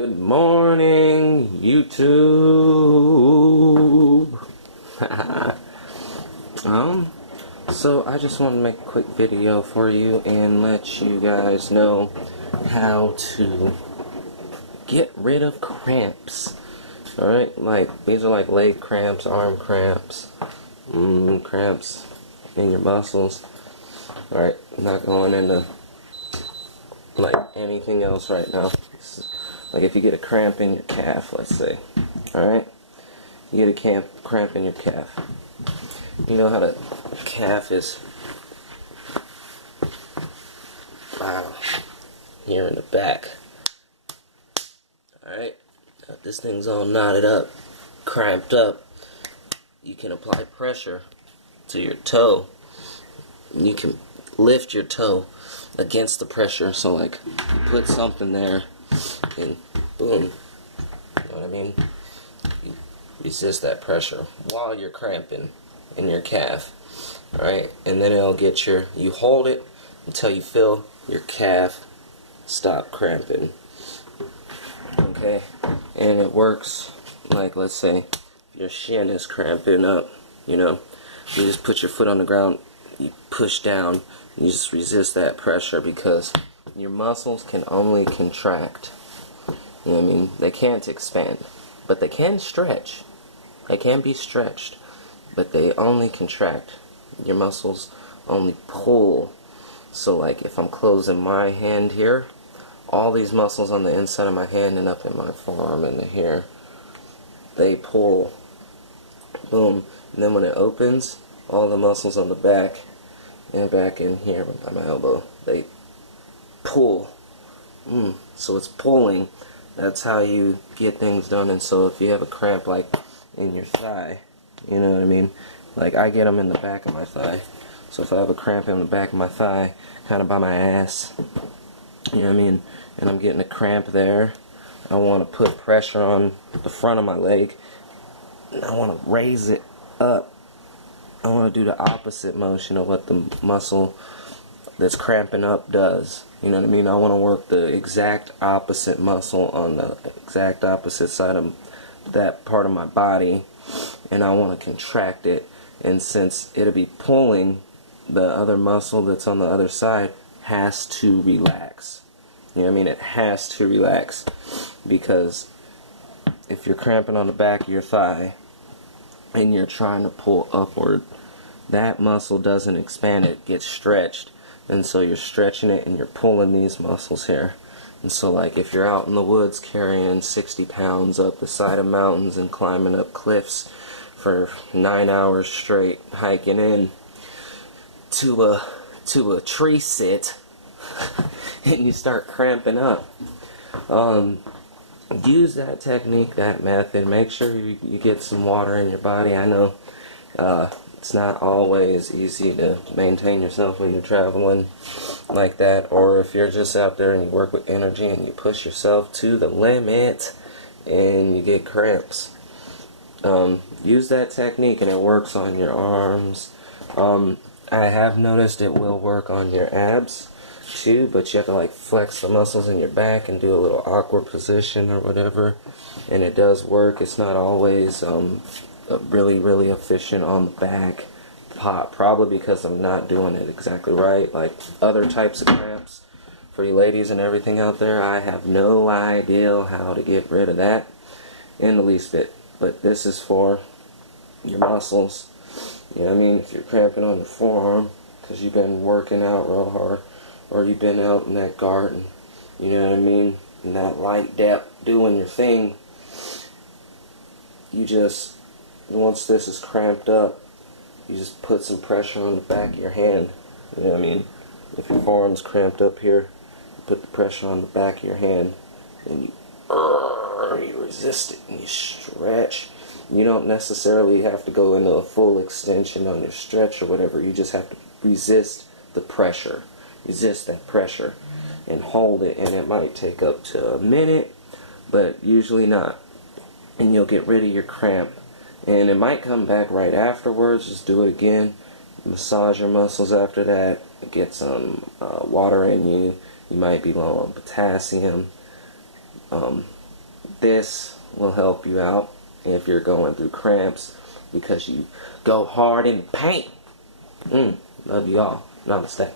Good morning, YouTube. So I just want to make a quick video for you and let you guys know how to get rid of cramps. Alright, like these are like leg cramps, arm cramps, cramps in your muscles. Alright, I'm not going into like anything else right now. Like if you get a cramp in your calf, let's say, alright? You get a cramp in your calf. You know how the calf is, here in the back. Alright? Now if this thing's all knotted up, cramped up, you can apply pressure to your toe. You can lift your toe against the pressure. So like, you put something there, and boom, you know what I mean? You resist that pressure while you're cramping in your calf. Alright, and then it'll get you hold it until you feel your calf stop cramping. Okay, and it works like, let's say your shin is cramping up, you know, you just put your foot on the ground, you push down, you just resist that pressure, because your muscles can only contract. You know what I mean? They can't expand, but they can stretch. They can be stretched, but they only contract. Your muscles only pull. So like if I'm closing my hand here, all these muscles on the inside of my hand and up in my forearm and here, they pull. Boom. And then when it opens, all the muscles on the back and back in here by my elbow, they pull. So it's pulling. That's how you get things done. And so if you have a cramp like in your thigh, you know what I mean? Like I get them in the back of my thigh. So if I have a cramp in the back of my thigh, kind of by my ass, you know what I mean? And I'm getting a cramp there, I want to put pressure on the front of my leg. And I want to raise it up. I want to do the opposite motion of what the muscle that's cramping up does. You know what I mean? I want to work the exact opposite muscle on the exact opposite side of that part of my body, and I want to contract it. And since it'll be pulling, the other muscle that's on the other side has to relax. You know what I mean? It has to relax, because if you're cramping on the back of your thigh and you're trying to pull upward, that muscle doesn't expand, it gets stretched. And so you're stretching it and you're pulling these muscles here. And so like if you're out in the woods carrying 60 pounds up the side of mountains and climbing up cliffs for 9 hours straight, hiking in to a tree sit, and you start cramping up, use that technique, that method. Make sure you get some water in your body. I know it's not always easy to maintain yourself when you're traveling like that, or if you're just out there and you work with energy and you push yourself to the limit and you get cramps. Use that technique and it works on your arms. I have noticed it will work on your abs too, but you have to like flex the muscles in your back and do a little awkward position or whatever, and it does work. It's not always really efficient on the back, probably because I'm not doing it exactly right. Like other types of cramps for you ladies and everything out there, I have no idea how to get rid of that in the least bit. But this is for your muscles. You know what I mean? If you're cramping on your forearm because you've been working out real hard, or you've been out in that garden, you know what I mean, in that light depth doing your thing, you just, once this is cramped up, you just put some pressure on the back of your hand. You know what I mean? If your forearm's cramped up here, you put the pressure on the back of your hand, and you resist it and you stretch. You don't necessarily have to go into a full extension on your stretch or whatever. You just have to resist the pressure. Resist that pressure and hold it, and it might take up to a minute, but usually not. And you'll get rid of your cramp. And it might come back right afterwards. Just do it again. Massage your muscles after that. Get some water in you. You might be low on potassium. This will help you out if you're going through cramps because you go hard in pain. Love you all. Namaste.